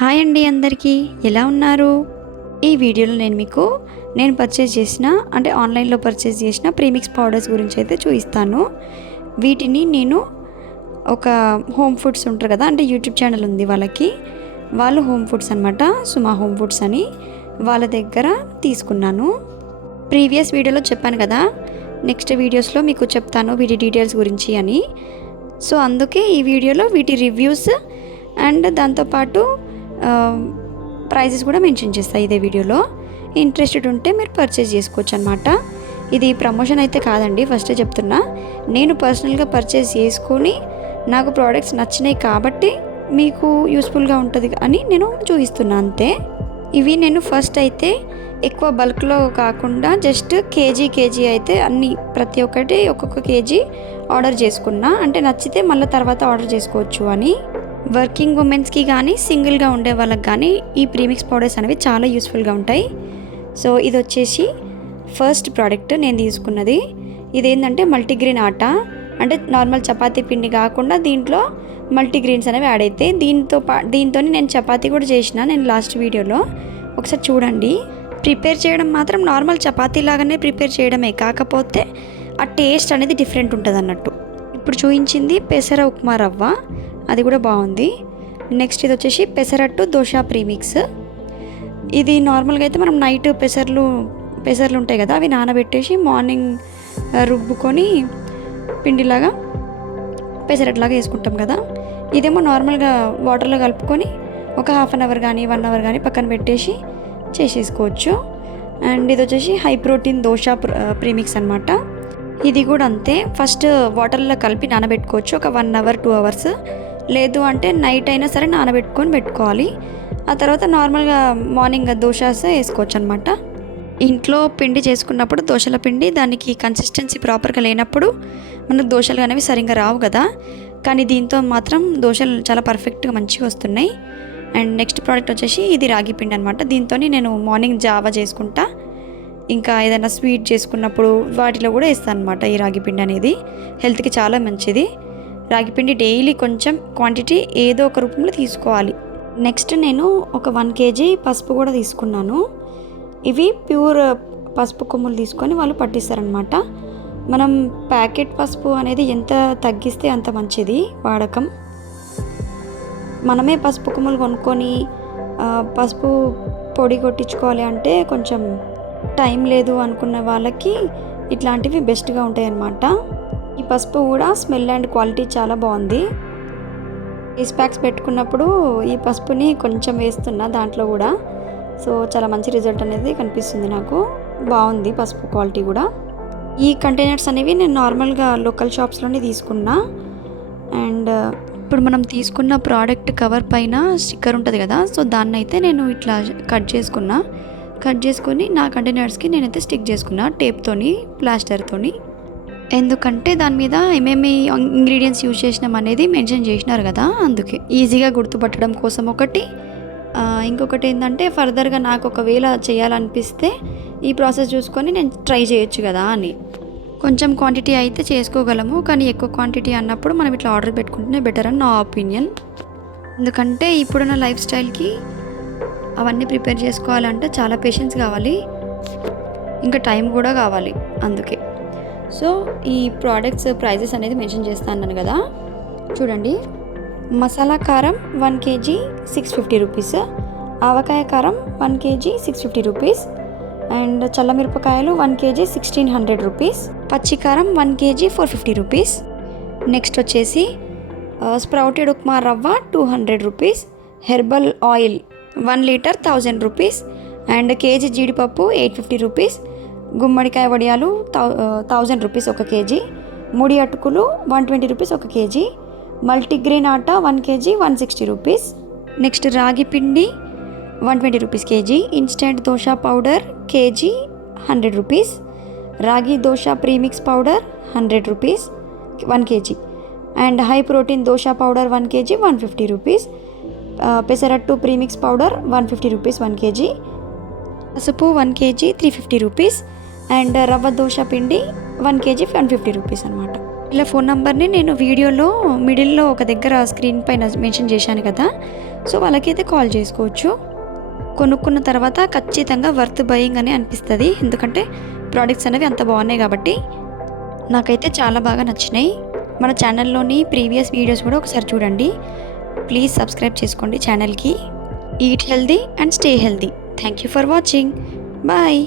Hi అండి అందరికీ, ఎలా ఉన్నారు? ఈ వీడియోలో నేను పర్చేస్ చేసిన ఆన్లైన్లో పర్చేస్ చేసిన ప్రీమిక్స్ పౌడర్స్ గురించి అయితే చూపిస్తాను. వీటిని నేను ఒక హోమ్ ఫుడ్స్ ఉంటారు కదా, యూట్యూబ్ ఛానల్ ఉంది వాళ్ళు హోమ్ ఫుడ్స్ అనమాట, సుమా హోమ్ ఫుడ్స్ అని వాళ్ళ దగ్గర తీసుకున్నాను. ప్రీవియస్ వీడియోలో చెప్పాను కదా, నెక్స్ట్ వీడియోస్లో మీకు చెప్తాను వీటి డీటెయిల్స్ గురించి అని. సో అందుకే ఈ వీడియోలో వీటి రివ్యూస్ అండ్ దాంతోపాటు ప్రైజెస్ కూడా మెన్షన్ చేస్తాయి ఇదే వీడియోలో. ఇంట్రెస్టెడ్ ఉంటే మీరు పర్చేస్ చేసుకోవచ్చు అనమాట. ఇది ప్రమోషన్ అయితే కాదండి, ఫస్టే చెప్తున్నా. నేను పర్సనల్గా పర్చేస్ చేసుకొని నాకు ప్రోడక్ట్స్ నచ్చినాయి కాబట్టి మీకు యూస్ఫుల్గా ఉంటుంది అని నేను చూపిస్తున్నా అంతే. ఇవి నేను ఫస్ట్ అయితే ఎక్కువ బల్క్లో కాకుండా జస్ట్ కేజీ అయితే అన్నీ ప్రతి ఒక్కటి ఒక్కొక్క కేజీ ఆర్డర్ చేసుకున్నా, నచ్చితే మళ్ళీ తర్వాత ఆర్డర్ చేసుకోవచ్చు అని. వర్కింగ్ ఉమెన్స్కి కానీ సింగిల్గా ఉండే వాళ్ళకి కానీ ఈ ప్రీమిక్స్ పౌడర్స్ అనేవి చాలా యూస్ఫుల్గా ఉంటాయి. సో ఇది వచ్చేసి ఫస్ట్ ప్రోడక్ట్ నేను తీసుకున్నది. ఇదేంటంటే మల్టీగ్రెయిన్ ఆటా, నార్మల్ చపాతీ పిండి కాకుండా దీంట్లో మల్టీగ్రెయిన్స్ అనేవి యాడ్ అవుతాయి. దీంతో నేను చపాతీ కూడా చేసిన, నేను లాస్ట్ వీడియోలో ఒకసారి చూడండి. ప్రిపేర్ చేయడం మాత్రం నార్మల్ చపాతీ లాగానే ప్రిపేర్ చేయడమే, కాకపోతే ఆ టేస్ట్ అనేది డిఫరెంట్ ఉంటుంది అన్నట్టు. ఇప్పుడు చూపించింది పెసర ఉప్మా రవ్వ, అది కూడా బాగుంది. నెక్స్ట్ ఇది వచ్చేసి పెసరట్టు దోశ ప్రీమిక్స్. ఇది నార్మల్గా అయితే మనం నైట్ పెసర్లు ఉంటాయి కదా, అవి నానబెట్టేసి మార్నింగ్ రుబ్బుకొని పిండిలాగా పెసరట్లాగా వేసుకుంటాం కదా. ఇదేమో నార్మల్గా వాటర్లో కలుపుకొని ఒక హాఫ్ అన్ అవర్ కానీ 1 అవర్ కానీ పక్కన పెట్టేసి చేసేసుకోవచ్చు. అండ్ ఇది వచ్చేసి హై ప్రోటీన్ దోశ ప్రీమిక్స్ అనమాట. ఇది కూడా అంతే, ఫస్ట్ వాటర్లో కలిపి నానబెట్టుకోవచ్చు ఒక 1 అవర్ 2 అవర్స్, లేదు అంటే నైట్ అయినా సరే పెట్టుకోవాలి. ఆ తర్వాత నార్మల్గా మార్నింగ్ దోశాస్ వేసుకోవచ్చు అనమాట. ఇంట్లో పిండి చేసుకున్నప్పుడు దోశల పిండి దానికి కన్సిస్టెన్సీ ప్రాపర్గా లేనప్పుడు మనకు దోశలు అనేవి సరిగ్గా రావు కదా, కానీ దీంతో మాత్రం దోశలు చాలా పర్ఫెక్ట్గా మంచిగా వస్తున్నాయి. అండ్ నెక్స్ట్ ప్రోడక్ట్ వచ్చేసి ఇది రాగి పిండి అనమాట. దీంతో నేను మార్నింగ్ జావా చేసుకుంటా, ఇంకా ఏదైనా స్వీట్ చేసుకున్నప్పుడు వాటిలో కూడా వేస్తాను అనమాట. ఈ రాగి పిండి అనేది హెల్త్కి చాలా మంచిది. రాగి పిండి డైలీ కొంచెం క్వాంటిటీ ఏదో ఒక రూపంలో తీసుకోవాలి. నెక్స్ట్ నేను ఒక 1 kg పసుపు కూడా తీసుకున్నాను. ఇవి ప్యూర్ పసుపు కొమ్ములు తీసుకొని వాళ్ళు పట్టిస్తారనమాట. మనం ప్యాకెట్ పసుపు అనేది ఎంత తగ్గిస్తే అంత మంచిది వాడకం. మనమే పసుపు కొమ్ములు కొనుక్కొని పసుపు పొడి కొట్టించుకోవాలి అంటే కొంచెం టైం లేదు అనుకున్న వాళ్ళకి ఇట్లాంటివి బెస్ట్గా ఉంటాయి అన్నమాట. ఈ పసుపు కూడా స్మెల్ అండ్ క్వాలిటీ చాలా బాగుంది. ఫేస్ ప్యాక్స్ పెట్టుకున్నప్పుడు ఈ పసుపుని కొంచెం వేస్తున్నా దాంట్లో కూడా, సో చాలా మంచి రిజల్ట్ అనేది కనిపిస్తుంది నాకు. బాగుంది పసుపు క్వాలిటీ కూడా. ఈ కంటైనర్స్ అనేవి నేను నార్మల్గా లోకల్ షాప్స్లోనే తీసుకున్నా. అండ్ ఇప్పుడు మనం తీసుకున్న ప్రోడక్ట్ కవర్ పైన స్టిక్కర్ ఉంటుంది కదా, సో దాన్ని అయితే నేను ఇట్లా కట్ చేసుకొని నా కంటైనర్స్కి నేనైతే స్టిక్ చేసుకున్నా టేప్తోని, ప్లాస్టర్తోని. ఎందుకంటే దాని మీద ఏమేమి ఇంగ్రీడియంట్స్ యూజ్ చేసినాం అనేది మెన్షన్ చేసినారు కదా, అందుకే ఈజీగా గుర్తుపట్టడం కోసం ఒకటి. ఇంకొకటి ఏంటంటే ఫర్దర్గా నాకు ఒకవేళ చేయాలనిపిస్తే ఈ ప్రాసెస్ చూసుకొని నేను ట్రై చేయొచ్చు కదా అని. కొంచెం క్వాంటిటీ అయితే చేసుకోగలము, కానీ ఎక్కువ క్వాంటిటీ అన్నప్పుడు మనం ఇట్లా ఆర్డర్ పెట్టుకుంటేనే బెటర్ అని నా ఒపీనియన్. ఎందుకంటే ఇప్పుడున్న లైఫ్ స్టైల్కి అవన్నీ ప్రిపేర్ చేసుకోవాలంటే చాలా పేషెన్స్ కావాలి, ఇంకా టైం కూడా కావాలి. అందుకే సో ఈ ప్రోడక్ట్స్ ప్రైజెస్ అనేది మెన్షన్ చేస్తాను కదా, చూడండి. మసాలా కారం 1 kg 650 రూపీస్, ఆవకాయ కారం 1 kg 650 రూపీస్, అండ్ చల్లమిరపకాయలు 1 kg 1600 రూపీస్, పచ్చికారం 1 kg 450 రూపీస్. నెక్స్ట్ వచ్చేసి స్ప్రౌటెడ్ ఉప్మా రవ్వ 200 rupees, herbal oil 1 litre 1000 rupees, and KG జీడిపప్పు 850 రూపీస్, గుమ్మడికాయ వడియాలు 1000 రూపీస్ 1 kg, ముడి అటుకులు 120 rupees 1 kg, multigrain atta 1 kg 160 రూపీస్. నెక్స్ట్ రాగి పిండి 120 rupees kg, instant dosa powder kg 100 rupees, ragi dosa premix powder 100 rupees 1 kg, and high protein dosa powder 1 kg 150 rupees, pesarattu premix powder 150 rupees 1 kg, పసుపు 1 kg 350 rupees, and rava dosa పిండి 1 kg 150 rupees అనమాట. ఇలా phone నెంబర్ని నేను వీడియోలో మిడిల్లో ఒక దగ్గర స్క్రీన్ పైన మెన్షన్ చేశాను కదా, సో వాళ్ళకైతే కాల్ చేసుకోవచ్చు. కొనుక్కున్న తర్వాత ఖచ్చితంగా వర్త్ బయింగ్ అని అనిపిస్తుంది, ఎందుకంటే ప్రోడక్ట్స్ అనేవి అంత బాగున్నాయి కాబట్టి. నాకైతే చాలా బాగా నచ్చినాయి. మన ఛానల్లోని ప్రీవియస్ వీడియోస్ కూడా ఒకసారి చూడండి. ప్లీజ్ సబ్స్క్రైబ్ చేసుకోండి ఛానల్కి. Eat healthy and stay healthy. Thank you for watching. Bye.